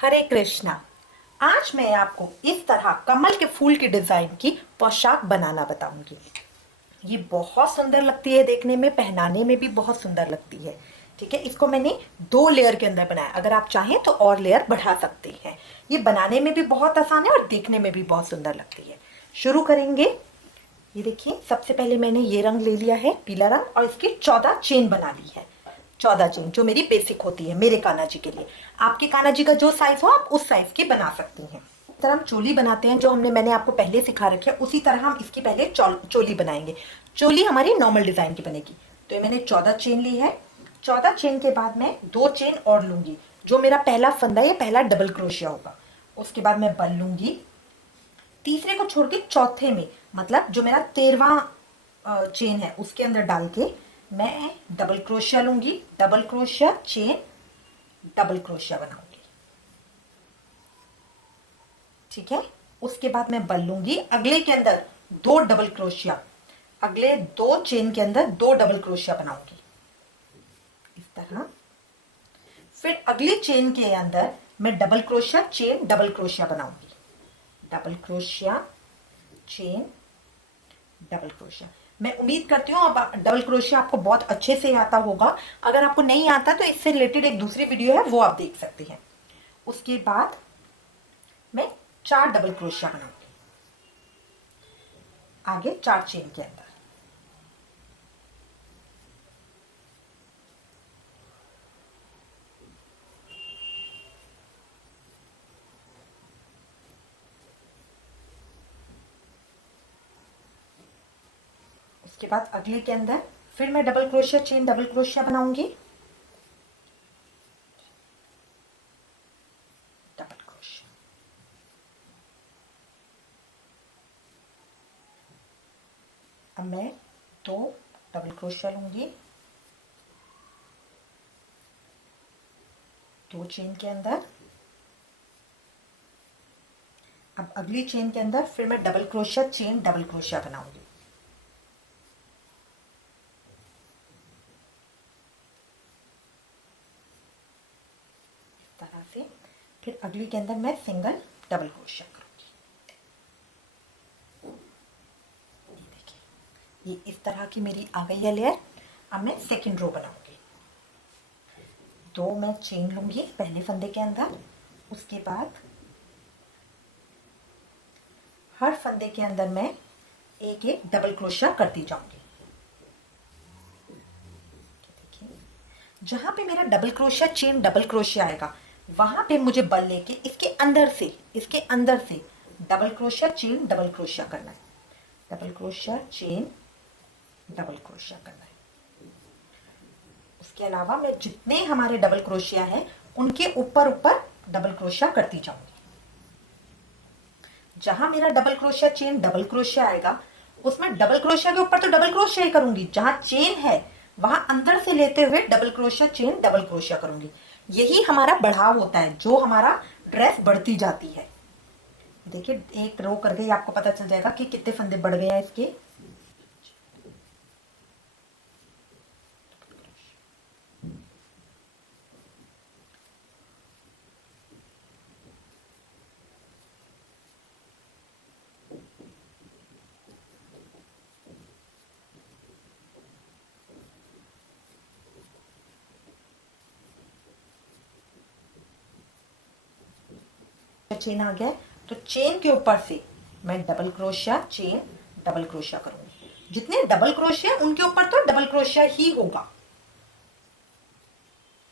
हरे कृष्णा। आज मैं आपको इस तरह कमल के फूल की डिजाइन की पोशाक बनाना बताऊंगी। ये बहुत सुंदर लगती है, देखने में, पहनाने में भी बहुत सुंदर लगती है। ठीक है, इसको मैंने 2 लेयर के अंदर बनाया। अगर आप चाहें तो और लेयर बढ़ा सकते हैं। ये बनाने में भी बहुत आसान है और देखने में भी बहुत सुंदर लगती है। शुरू करेंगे। ये देखिए, सबसे पहले मैंने ये रंग ले लिया है, पीला रंग, और इसकी 14 चेन बना ली है। 14 चेन जो मेरी बेसिक होती है मेरे कान्हा जी के लिए। आपके कान्हा जी का जो साइज हो आप उस साइज की बना सकती हैं। इस तरह हम चोली बनाते हैं, जो मैंने आपको पहले सिखा रखी है, उसी तरह हम इसकी पहले चोली बनाएंगे। चोली हमारी नॉर्मल डिजाइन की बनेगी। तो ये मैंने 14 चेन ली है। 14 चेन के बाद मैं 2 चेन और लूंगी। जो मेरा पहला फंदा है, पहला डबल क्रोशिया होगा। उसके बाद मैं बल लूंगी। तीसरे को छोड़ के चौथे में, मतलब जो मेरा 13वां चेन है, उसके अंदर डाल के मैं डबल क्रोशिया लूंगी। Double crochet, chain, double crochet बनाऊंगी। ठीक है। उसके बाद मैं बल लूंगी, अगले के अंदर 2 डबल क्रोशिया, अगले 2 चेन के अंदर 2 डबल क्रोशिया बनाऊंगी इस तरह। फिर अगली चेन के अंदर मैं double crochet, chain, double crochet बनाऊंगी। Double crochet, chain, double crochet. मैं उम्मीद करती हूँ अब डबल क्रोशिया आपको बहुत अच्छे से आता होगा। अगर आपको नहीं आता तो इससे रिलेटेड एक दूसरी वीडियो है, वो आप देख सकते हैं। उसके बाद मैं 4 डबल क्रोशिया बनाऊंगी आगे 4 चेन के अंदर। उसके बाद अगले के अंदर फिर मैं double crochet, chain, double crochet बनाऊंगी। डबल क्रोशिया, अब मैं 2 डबल क्रोशिया लूंगी, 2 चेन के अंदर। अब अगली चेन के अंदर फिर मैं double crochet, chain, double crochet बनाऊंगी इस तरह से। फिर अगली के अंदर मैं सिंगल डबल क्रोशिया करूंगी। ये देखिए, ये इस तरह की मेरी आ गई है लेयर। अब मैं सेकंड रो बनाऊंगी। 2 मैं चेन लूंगी पहले फंदे के अंदर। उसके बाद हर फंदे के अंदर मैं एक एक डबल क्रोशिया करती जाऊंगी। जहां पे मेरा double crochet, chain, double crochet आएगा, वहां पे मुझे बल लेके इसके अंदर से double crochet, chain, double crochet करना है। Double crochet, chain, double crochet करना है। उसके अलावा मैं जितने हमारे डबल क्रोशिया हैं उनके ऊपर ऊपर डबल क्रोशिया करती जाऊंगी। जहां मेरा double crochet, chain, double crochet आएगा, उसमें डबल क्रोशिया के ऊपर तो डबल क्रोशिया ही करूंगी। जहां चेन है वहां अंदर से लेते हुए double crochet, chain, double crochet करूंगी। यही हमारा बढ़ाव होता है, जो हमारा ड्रेस बढ़ती जाती है। देखिए, एक रो करके ही आपको पता चल जाएगा कि कितने फंदे बढ़ गए हैं इसके। चेन आ गया, तो चेन के ऊपर से मैं double crochet, chain, double crochet करूंगी। जितने डबल क्रोशिया उनके ऊपर तो डबल क्रोशिया ही होगा।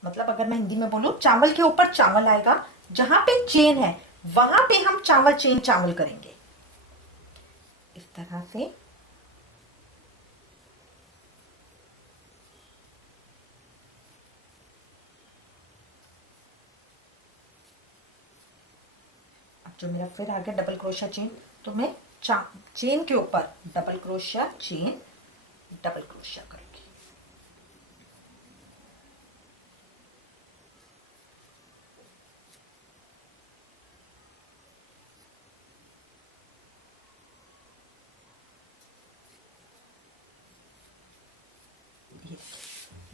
मतलब अगर मैं हिंदी में बोलूं, चावल के ऊपर चावल आएगा, जहां पे चेन है वहां पे हम चावल, चेन, चावल करेंगे इस तरह से। अब जो मेरा फिर आ गया डबल क्रोशिया, चेन, तो मैं चेन के ऊपर double crochet, chain, double crochet करूंगी।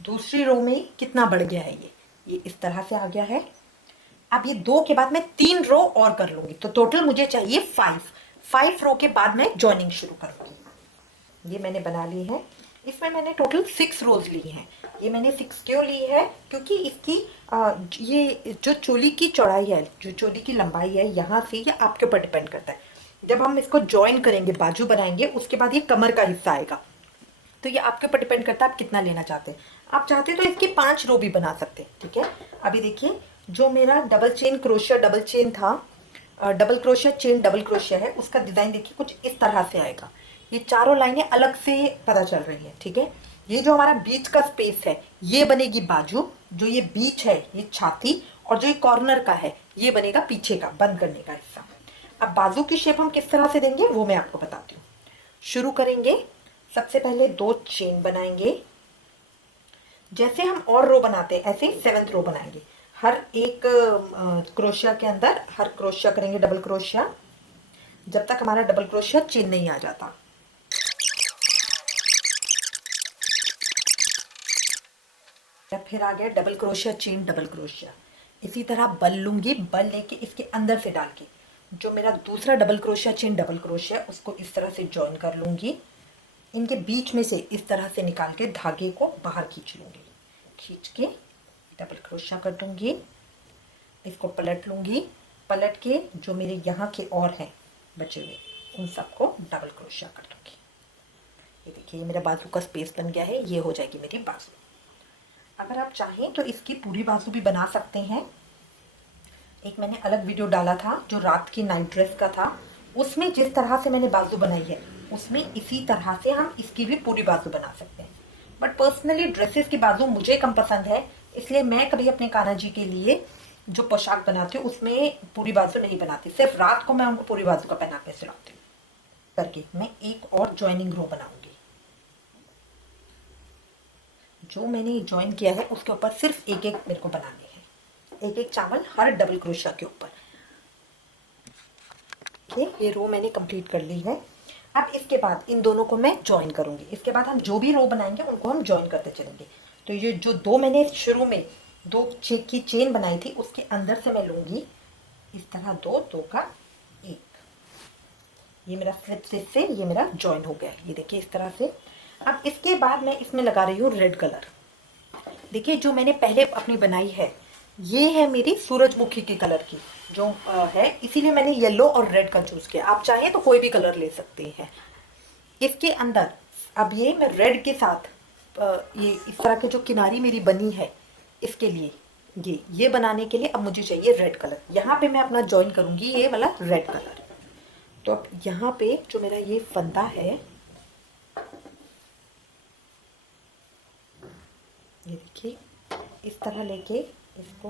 दूसरी रो में कितना बढ़ गया है, ये इस तरह से आ गया है। अब ये 2 के बाद मैं 3 रो और कर लूंगी, तो टोटल मुझे चाहिए 5 रो के बाद मैं जॉइनिंग शुरू करूंगी। ये मैंने बना ली है। इसमें मैंने टोटल 6 रोज ली हैं। ये मैंने 6 क्यों ली है, क्योंकि इसकी ये जो चोली की चौड़ाई है, जो चोली की लंबाई है, यहाँ से ये आपके ऊपर डिपेंड करता है। जब हम इसको ज्वाइन करेंगे, बाजू बनाएंगे, उसके बाद ये कमर का हिस्सा आएगा, तो ये आपके ऊपर डिपेंड करता है आप कितना लेना चाहते हैं। आप चाहते हैं तो इसकी 5 रो भी बना सकते हैं, ठीक है। अभी देखिए, जो मेरा double chain crochet double chain था, double crochet chain double crochet है, उसका डिज़ाइन देखिए कुछ इस तरह से आएगा। ये चारों लाइनें अलग से पता चल रही है, ठीक है। ये जो हमारा बीच का स्पेस है, ये बनेगी बाजू, जो ये बीच है ये छाती, और जो ये कॉर्नर का है ये बनेगा पीछे का बंद करने का हिस्सा। अब बाजू की शेप हम किस तरह से देंगे वो मैं आपको बताती हूँ। शुरू करेंगे, सबसे पहले 2 चेन बनाएंगे। जैसे हम और रो बनाते हैं ऐसे ही 7th रो बनाएंगे। हर एक क्रोशिया के अंदर हर क्रोशिया करेंगे डबल क्रोशिया, जब तक हमारा डबल क्रोशिया चेन नहीं आ जाता। फिर आ गया double crochet chain double crochet. इसी तरह बल लूंगी, बल लेके इसके अंदर से डाल के जो मेरा दूसरा double crochet chain double crochet, उसको इस तरह से जॉइन कर लूंगी। इनके बीच में से इस तरह से निकाल के धागे को बाहर खींच लूंगी, खींच के डबल क्रोशिया कर दूंगी। इसको पलट लूंगी, पलट के जो मेरे यहाँ के और हैं बचे हुए उन सबको डबल क्रोशिया कर दूंगी। ये देखिए, ये मेरा बाजू का स्पेस बन गया है। ये हो जाएगी मेरी बाजू। अगर आप चाहें तो इसकी पूरी बाजू भी बना सकते हैं। एक मैंने अलग वीडियो डाला था जो रात की नाइट ड्रेस का था, उसमें जिस तरह से मैंने बाजू बनाई है उसमें इसी तरह से हम इसकी भी पूरी बाजू बना सकते हैं। बट पर्सनली ड्रेसेस की बाजू मुझे कम पसंद है, इसलिए मैं कभी अपने कान्हा जी के लिए जो पोशाक बनाती हूँ उसमें पूरी बाजू नहीं बनाती। सिर्फ रात को मैं उनको पूरी बाजू का पहना के सिलाती हूँ। करके मैं एक और ज्वाइनिंग रो बनाऊंगी। जो मैंने ज्वाइन किया है उसके ऊपर सिर्फ एक एक मेरे को बनाने हैं, एक एक चावल हर डबल क्रोशिया के ऊपर। ये रो मैंने कंप्लीट कर ली है। अब इसके बाद इन दोनों को मैं ज्वाइन करूंगी। इसके बाद हम जो भी रो बनाएंगे उनको हम ज्वाइन करते चलेंगे। तो ये जो 2 मैंने शुरू में 2 की चेन बनाई थी उसके अंदर से मैं लूंगी इस तरह 2 2 का 1। ये मेरा स्लिप स्टिच से ये मेरा ज्वाइन हो गया है, ये देखिए इस तरह से। अब इसके बाद मैं इसमें लगा रही हूँ रेड कलर। देखिए, जो मैंने पहले अपनी बनाई है ये है मेरी सूरजमुखी के कलर की जो है, इसीलिए मैंने येलो और रेड का चूज किया। आप चाहें तो कोई भी कलर ले सकते हैं। इसके अंदर अब ये मैं रेड के साथ ये इस तरह के जो किनारी मेरी बनी है इसके लिए ये बनाने के लिए अब मुझे चाहिए रेड कलर। यहाँ पे मैं अपना ज्वाइन करूंगी ये वाला रेड कलर। तो अब यहाँ पे जो मेरा ये फंदा है, ये देखिए इस तरह लेके इसको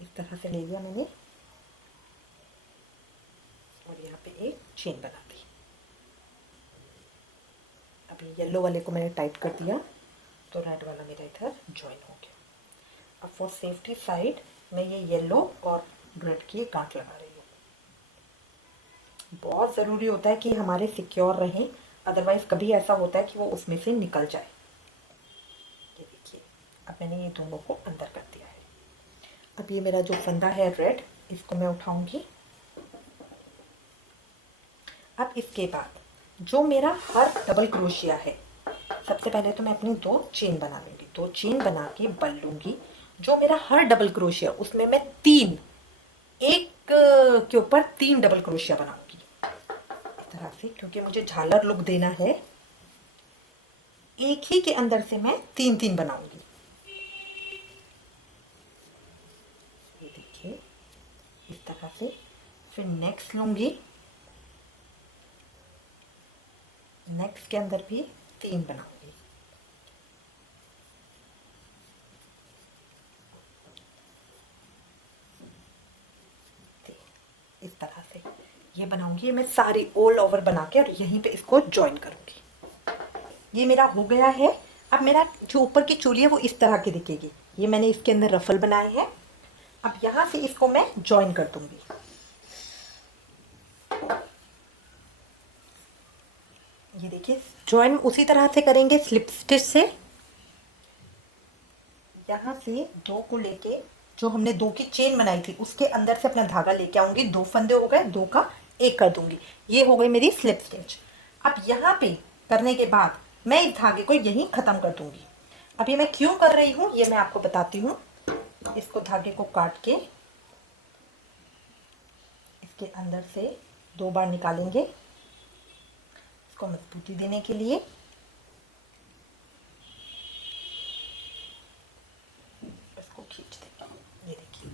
इस तरह से ले लिया मैंने और यहाँ पे एक चेन बना दी। अभी येलो वाले को मैंने टाइट कर दिया तो रेड वाला मेरा इधर ज्वाइन हो गया। अब फॉर सेफ्टी साइड मैं ये येलो और रेड की गांठ लगा रही हूँ। बहुत ज़रूरी होता है कि हमारे सिक्योर रहें, अदरवाइज कभी ऐसा होता है कि वो उसमें से निकल जाए। ये देखिए, अब मैंने ये दोनों को अंदर कर दिया है। अब ये मेरा जो फंदा है रेड, इसको मैं उठाऊंगी। अब इसके बाद जो मेरा हर डबल क्रोशिया है, सबसे पहले तो मैं अपनी 2 चेन बना लूँगी। 2 चेन बना के बल लूँगी। जो मेरा हर डबल क्रोशिया उसमें मैं 3 एक के ऊपर 3 डबल क्रोशिया बनाऊंगी इस तरह से, क्योंकि मुझे झालर लुक देना है। एक ही के अंदर से मैं 3 बनाऊंगी। ये देखिए इस तरह से। फिर नेक्स्ट लूंगी, नेक्स्ट के अंदर भी 3 बनाऊंगी। इस तरह से ये बनाऊंगी। मैं सारी ऑल ओवर बना के और यहीं पे इसको ज्वाइन करूंगी। ये मेरा हो गया है। अब मेरा जो ऊपर की चोली है वो इस तरह की दिखेगी। ये मैंने इसके अंदर रफल बनाए हैं। अब यहाँ से इसको मैं ज्वाइन कर दूंगी। ये देखिए ज्वाइन उसी तरह से करेंगे स्लिप स्टिच से। यहाँ से 2 को लेके, जो हमने 2 की चेन बनाई थी उसके अंदर से अपना धागा लेके आऊंगी। 2 फंदे हो गए, 2 का 1 कर दूंगी। ये हो गई मेरी स्लिप स्टिच। अब यहाँ पे करने के बाद मैं इस धागे को यहीं खत्म कर दूंगी। अब ये मैं क्यों कर रही हूँ ये मैं आपको बताती हूँ। इसको धागे को काट के इसके अंदर से 2 बार निकालेंगे, इसको मजबूती देने के लिए। इसको खींच देंगे, ये देखिए।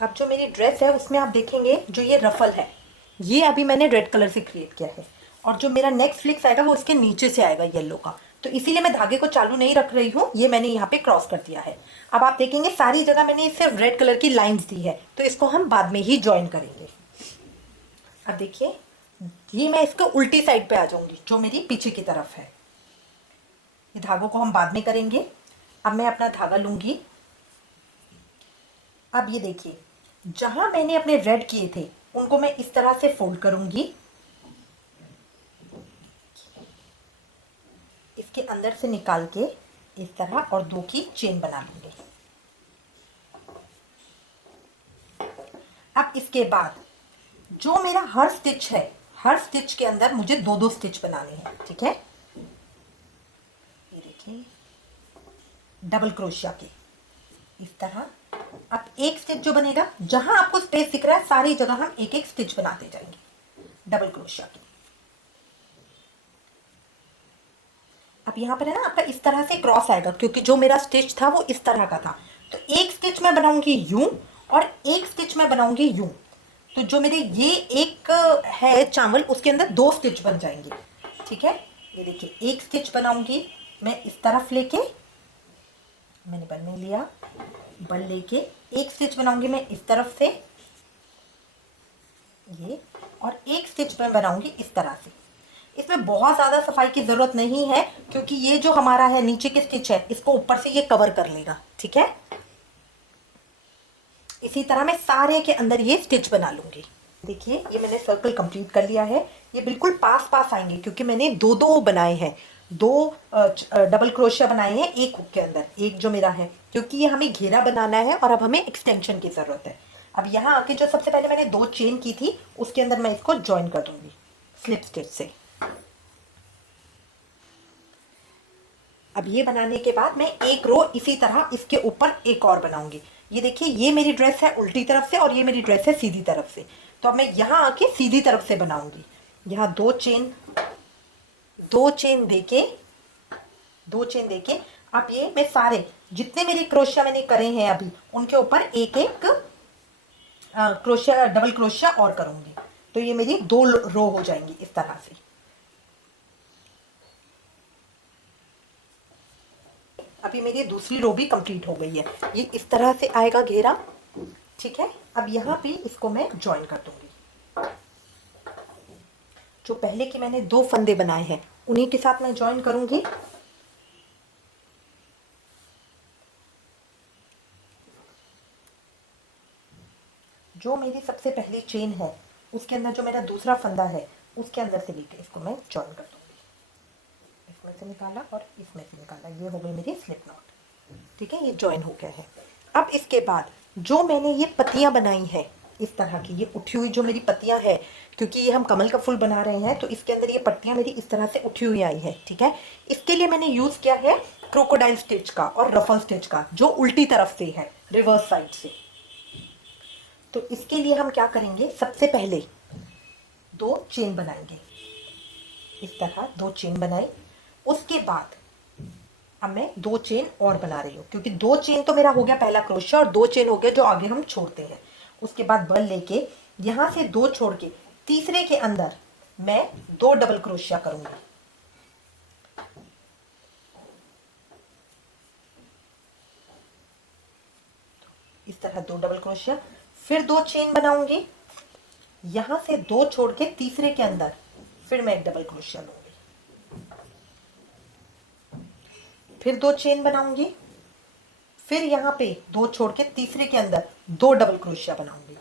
अब जो मेरी ड्रेस है उसमें आप देखेंगे जो ये रफल है, ये अभी मैंने रेड कलर से क्रिएट किया है, और जो मेरा नेक्स्ट फ्लिक्स आएगा वो इसके नीचे से आएगा येलो का। तो इसीलिए मैं धागे को चालू नहीं रख रही हूँ, ये मैंने यहाँ पे क्रॉस कर दिया है। अब आप देखेंगे सारी जगह मैंने सिर्फ रेड कलर की लाइंस दी है, तो इसको हम बाद में ही ज्वाइन करेंगे। अब देखिए ये मैं इसको उल्टी साइड पे आ जाऊंगी, जो मेरी पीछे की तरफ है। ये धागों को हम बाद में करेंगे। अब मैं अपना धागा लूंगी। अब ये देखिए जहां मैंने अपने रेड किए थे उनको मैं इस तरह से फोल्ड करूंगी, इसके अंदर से निकाल के इस तरह, और 2 की चेन बना लूंगी। अब इसके बाद जो मेरा हर स्टिच है, हर स्टिच के अंदर मुझे 2-2 स्टिच बनाने हैं, ठीक है। ये देखिए डबल क्रोशिया के इस तरह। अब एक स्टिच जो बनेगा, जहां आपको स्पेस दिख रहा है सारी जगह हम एक एक स्टिच बनाते जाएंगे डबल क्रोशिया के। अब यहाँ पर है ना आपका इस तरह से क्रॉस आएगा, क्योंकि जो मेरा स्टिच था वो इस तरह का था। तो एक स्टिच मैं बनाऊंगी यूं और एक स्टिच मैं बनाऊंगी यूं। तो जो मेरे ये एक है चावल उसके अंदर 2 स्टिच बन जाएंगे, ठीक है। ये देखिए एक स्टिच बनाऊंगी मैं इस तरफ लेके, मैंने बल नहीं लिया, बल लेके एक स्टिच बनाऊंगी मैं इस तरफ से ये, और एक स्टिच मैं बनाऊंगी इस तरह से। इसमें बहुत ज़्यादा सफाई की ज़रूरत नहीं है, क्योंकि ये जो हमारा है नीचे की स्टिच है इसको ऊपर से ये कवर कर लेगा, ठीक है। इसी तरह मैं सारे के अंदर ये स्टिच बना लूंगी। देखिए ये मैंने सर्कल कंप्लीट कर लिया है। ये बिल्कुल पास पास आएंगे, क्योंकि मैंने 2-2 बनाए हैं, 2 डबल क्रोशिया बनाए हैं एक हुक के अंदर, एक जो मेरा है, क्योंकि ये हमें घेरा बनाना है और अब हमें एक्सटेंशन की ज़रूरत है। अब यहाँ आके जो सबसे पहले मैंने 2 चेन की थी उसके अंदर मैं इसको ज्वाइन कर दूंगी स्लिप स्टिच से। अब ये बनाने के बाद मैं एक रो इसी तरह इसके ऊपर एक और बनाऊंगी। ये देखिए ये मेरी ड्रेस है उल्टी तरफ से और ये मेरी ड्रेस है सीधी तरफ से। तो अब मैं यहाँ आके सीधी तरफ से बनाऊंगी। यहाँ 2 चेन, 2 चेन देके, 2 चेन देके अब ये मैं सारे जितने मेरे क्रोशिया मैंने करे हैं अभी उनके ऊपर एक एक क्रोशिया डबल क्रोशिया और करूंगी। तो ये मेरी 2 रो हो जाएंगी इस तरह से। अभी मेरी दूसरी रो भी कंप्लीट हो गई है। ये इस तरह से आएगा घेरा, ठीक है। अब यहाँ पे इसको मैं ज्वाइन कर दूंगी। जो पहले के मैंने 2 फंदे बनाए हैं उन्हीं के साथ मैं ज्वाइन करूंगी। जो मेरी सबसे पहली चेन है उसके अंदर जो मेरा दूसरा फंदा है उसके अंदर से लेके इसको मैं ज्वाइन कर दूंगी। इसमें से निकाला और इसमें से निकाला, ये हो गई मेरी स्लिप नॉट, ठीक है। ये ज्वाइन हो गया है। अब इसके बाद जो मैंने ये पत्तियां बनाई है इस तरह की, ये उठी हुई जो मेरी पत्तियां है, क्योंकि ये हम कमल का फूल बना रहे हैं तो इसके अंदर ये पत्तियां मेरी इस तरह से उठी हुई आई है, ठीक है। इसके लिए मैंने यूज किया है क्रोकोडाइल स्टिच का और रफल स्टिच का, जो उल्टी तरफ से है, रिवर्स साइड से। तो इसके लिए हम क्या करेंगे, सबसे पहले 2 चेन बनाएंगे इस तरह, 2 चेन बनाई। उसके बाद अब मैं 2 चेन और बना रही हूँ, क्योंकि 2 चेन तो मेरा हो गया पहला क्रोशिया और 2 चेन हो गया जो आगे हम छोड़ते हैं। उसके बाद बल लेके यहाँ से 2 छोड़ के तीसरे के अंदर मैं 2 डबल क्रोशिया करूंगी। इस तरह 2 डबल क्रोशिया, फिर 2 चेन बनाऊंगी, यहाँ से 2 छोड़ के तीसरे के अंदर फिर मैं एक डबल क्रोशिया लूंगी, फिर 2 चेन बनाऊंगी, फिर यहाँ पे 2 छोड़ के तीसरे के अंदर 2 डबल क्रोशिया बनाऊंगी।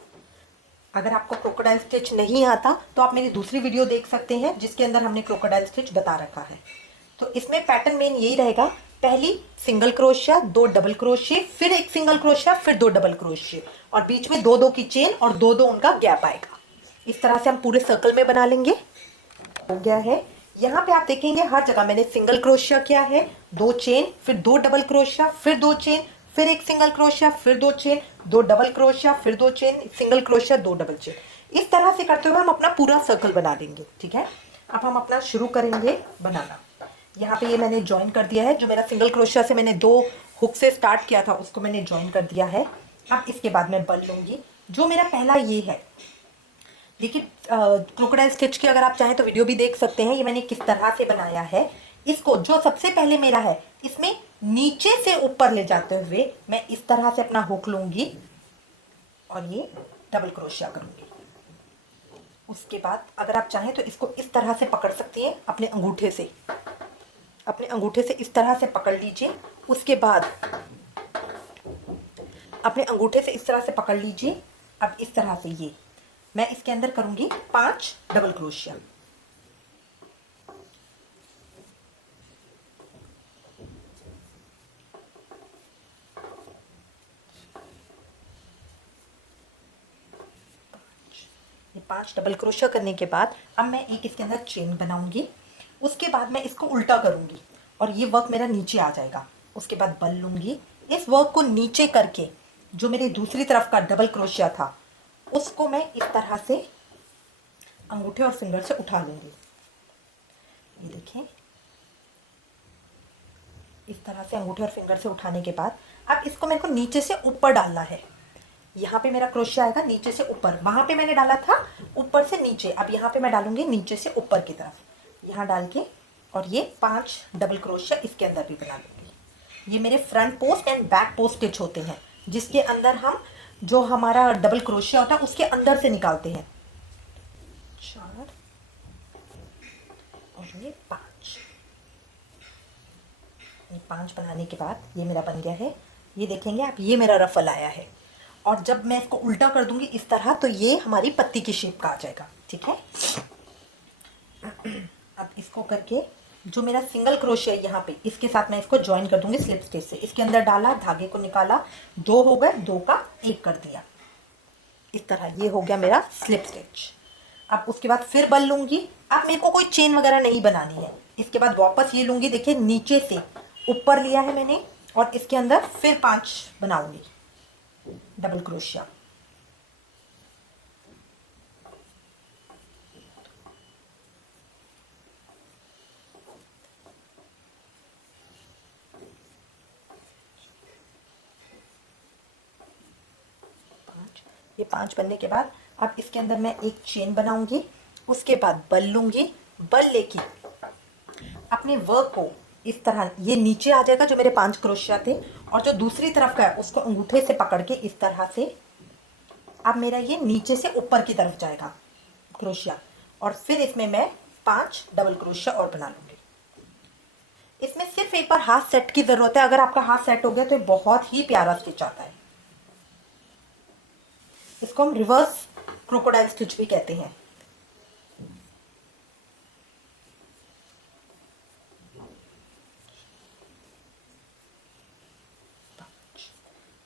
अगर आपको क्रोकोडाइल स्टिच नहीं आता तो आप मेरी दूसरी वीडियो देख सकते हैं जिसके अंदर हमने क्रोकोडाइल स्टिच बता रखा है। तो इसमें पैटर्न मेन यही रहेगा, पहली सिंगल क्रोशिया, 2 डबल क्रोशिया, फिर एक सिंगल क्रोशिया, फिर 2 डबल क्रोशिया और बीच में 2-2 की चेन और 2-2 उनका गैप आएगा। इस तरह से हम पूरे सर्कल में बना लेंगे। हो गया है। यहाँ पे आप देखेंगे हर जगह मैंने सिंगल क्रोशिया किया है, 2 चेन, फिर 2 डबल क्रोशिया, फिर 2 चेन, फिर एक सिंगल क्रोशिया, फिर 2 चेन, 2 डबल क्रोशिया, फिर 2 chain, single crochet, 2 double chain. इस तरह से करते हुए हम अपना पूरा सर्कल बना लेंगे। ठीक है, अब हम अपना शुरू करेंगे बनाना। यहाँ पे ये मैंने ज्वाइन कर दिया है, जो मेरा सिंगल क्रोशिया से मैंने 2 हुक से स्टार्ट किया था उसको मैंने ज्वाइन कर दिया है। अब इसके बाद मैं बल लूंगी। जो मेरा पहला ये है, देखिए क्रोकोडाइल स्टिच की अगर आप चाहें तो वीडियो भी देख सकते हैं, ये मैंने किस तरह से बनाया है। इसको जो सबसे पहले मेरा है, इसमें नीचे से ऊपर ले जाते हुए मैं इस तरह से अपना हुक लूंगी और ये डबल क्रोशिया करूंगी। उसके बाद अगर आप चाहें तो इसको इस तरह से पकड़ सकती हैं, अपने अंगूठे से, अपने अंगूठे से इस तरह से पकड़ लीजिए। उसके बाद अपने अंगूठे से इस तरह से पकड़ लीजिए। अब इस तरह से ये मैं इसके अंदर करूंगी 5 डबल क्रोशिया। ये 5 डबल क्रोशिया करने के बाद अब मैं एक इसके अंदर चेन बनाऊंगी। उसके बाद मैं इसको उल्टा करूंगी और ये वर्क मेरा नीचे आ जाएगा। उसके बाद बल लूंगी, इस वर्क को नीचे करके जो मेरी दूसरी तरफ का डबल क्रोशिया था उसको मैं इस तरह से अंगूठे और फिंगर से उठा लूंगी। ये देखें, इस तरह से अंगूठे और फिंगर से उठाने के बाद अब इसको मेरे को नीचे से ऊपर डालना है। यहाँ पे मेरा क्रोशिया आएगा नीचे से ऊपर, वहां पे मैंने डाला था ऊपर से नीचे, अब यहाँ पे मैं डालूंगी नीचे से ऊपर की तरफ, यहाँ डाल के और ये 5 डबल क्रोशिया इसके अंदर भी बना लूंगी। ये मेरे front post and back post stitch होते हैं, जिसके अंदर हम जो हमारा डबल क्रोशिया होता है उसके अंदर से निकालते हैं। 4 और ये 5, ये 5 बनाने के बाद ये मेरा बन गया है। ये देखेंगे आप, ये मेरा रफल आया है और जब मैं इसको उल्टा कर दूंगी इस तरह तो ये हमारी पत्ती की शेप का आ जाएगा। ठीक है, अब इसको करके जो मेरा सिंगल क्रोशिया यहाँ पे इसके साथ मैं इसको ज्वाइन कर दूंगी स्लिप स्टिच से। इसके अंदर डाला, धागे को निकाला, 2 हो गए, 2 का 1 कर दिया। इस तरह ये हो गया मेरा स्लिप स्टिच। अब उसके बाद फिर बल लूंगी। अब मेरे को कोई चेन वगैरह नहीं बनानी है। इसके बाद वापस ये लूंगी, देखिए नीचे से ऊपर लिया है मैंने और इसके अंदर फिर 5 बनाऊंगी डबल क्रोशिया। ये 5 बनने के बाद अब इसके अंदर मैं एक चेन बनाऊंगी। उसके बाद बल लूंगी, बल लेके अपने वर्क को इस तरह ये नीचे आ जाएगा जो मेरे 5 क्रोशिया थे, और जो दूसरी तरफ का है उसको अंगूठे से पकड़ के इस तरह से अब मेरा ये नीचे से ऊपर की तरफ जाएगा क्रोशिया, और फिर इसमें मैं 5 डबल क्रोशिया और बना लूंगी। इसमें सिर्फ एक बार हाथ सेट की जरूरत है। अगर आपका हाथ सेट हो गया तो ये बहुत ही प्यारा स्टिच आता है। इसको हम रिवर्स क्रोकोडाइल स्टिच भी कहते हैं।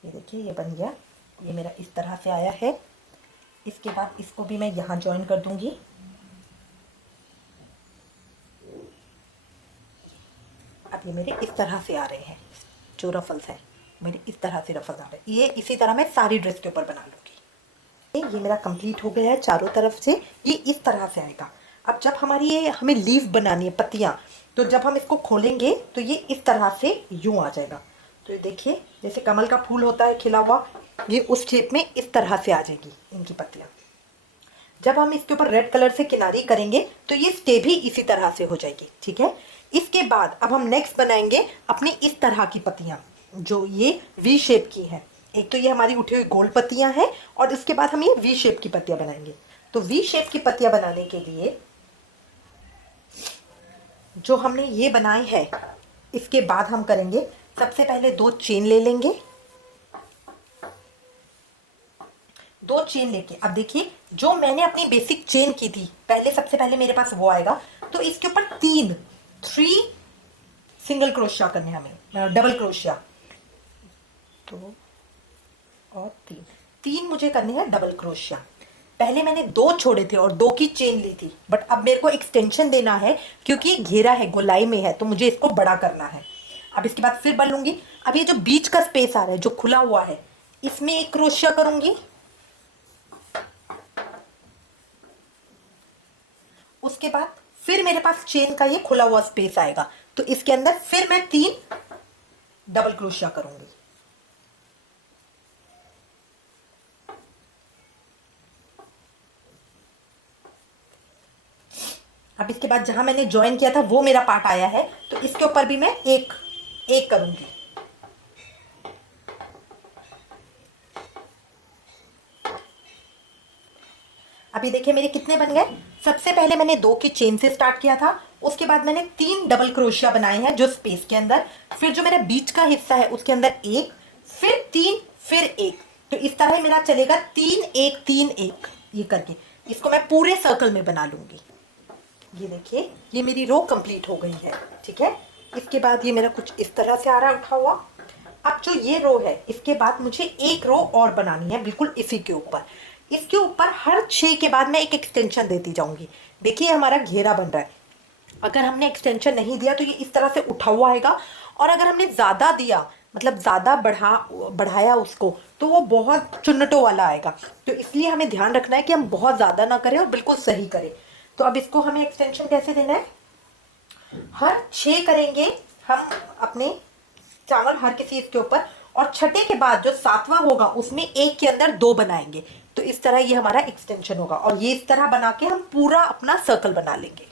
ये देखिए ये बन गया, ये मेरा इस तरह से आया है। इसके बाद इसको भी मैं यहाँ ज्वाइन कर दूंगी। अब ये मेरे इस तरह से आ रहे हैं, जो रफल्स हैं मेरे इस तरह से रफल्स आ रहे हैं। ये इसी तरह मैं सारी ड्रेस के ऊपर बना लूँगी। ये मेरा कंप्लीट हो गया है चारों तरफ से, ये इस तरह से आएगा। अब जब हमारी ये हमें लीफ बनानी है, पत्तियाँ, तो जब हम इसको खोलेंगे तो ये इस तरह से यूँ आ जाएगा। तो ये देखिए जैसे कमल का फूल होता है खिला हुआ, ये उस शेप में इस तरह से आ जाएगी इनकी पत्तियाँ। जब हम इसके ऊपर रेड कलर से किनारी करेंगे तो ये स्टे भी इसी तरह से हो जाएगी। ठीक है, इसके बाद अब हम नेक्स्ट बनाएंगे अपनी इस तरह की पत्तियाँ जो ये वी शेप की है। एक तो ये हमारी उठी हुई गोल पत्तियाँ हैं और इसके बाद हम ये वी शेप की पत्तियाँ बनाएंगे। तो वी शेप की पत्तियाँ बनाने के लिए जो हमने ये बनाई है, इसके बाद हम करेंगे सबसे पहले 2 चेन ले लेंगे। 2 चेन लेके अब देखिए जो मैंने अपनी बेसिक चेन की थी पहले, सबसे पहले मेरे पास वो आएगा। तो इसके ऊपर 3 सिंगल क्रोशिया करने हमें, डबल क्रोशिया, 2 और 3 मुझे करने हैं डबल क्रोशिया। पहले मैंने 2 छोड़े थे और 2 की चेन ली थी, बट अब मेरे को एक्सटेंशन देना है क्योंकि ये घेरा है, गोलाई में है, तो मुझे इसको बड़ा करना है। अब इसके बाद फिर बढ़ अब ये जो बीच का स्पेस आ रहा है जो खुला हुआ है, इसमें एक क्रोशिया करूंगी। उसके बाद फिर मेरे पास चेन का ये खुला हुआ स्पेस आएगा, तो इसके अंदर फिर मैं 3 डबल क्रोशिया करूंगी। अब इसके बाद जहां मैंने ज्वाइन किया था वो मेरा पार्ट आया है, तो इसके ऊपर भी मैं एक करूंगी। अभी देखिए मेरे कितने बन गए। सबसे पहले मैंने 2 की चेन से स्टार्ट किया था, उसके बाद मैंने 3 डबल क्रोशिया बनाए हैं जो स्पेस के अंदर, फिर जो मेरा बीच का हिस्सा है उसके अंदर 1, फिर 3, फिर 1। तो इस तरह मेरा चलेगा 3 1 3 1 ये करके। इसको मैं पूरे सर्कल में बना लूंगी। ये देखिए ये मेरी रो कंप्लीट हो गई है, ठीक है। इसके बाद ये मेरा कुछ इस तरह से आ रहा है उठा हुआ। अब जो ये रो है इसके बाद मुझे एक रो और बनानी है बिल्कुल इसी के ऊपर। इसके ऊपर हर 6 के बाद मैं एक एक्सटेंशन देती जाऊंगी। देखिए हमारा घेरा बन रहा है। अगर हमने एक्सटेंशन नहीं दिया तो ये इस तरह से उठा हुआ आएगा, और अगर हमने ज़्यादा दिया, मतलब ज़्यादा बढ़ाया उसको, तो वो बहुत चुन्नटों वाला आएगा। तो इसलिए हमें ध्यान रखना है कि हम बहुत ज़्यादा ना करें और बिल्कुल सही करें। तो अब इसको हमें एक्सटेंशन कैसे देना है, हर 6 करेंगे हम अपने चावल हर किसी इसके ऊपर, और छठे के बाद जो 7वां होगा उसमें एक के अंदर 2 बनाएंगे। तो इस तरह ये हमारा एक्सटेंशन होगा, और ये इस तरह बना के हम पूरा अपना सर्कल बना लेंगे।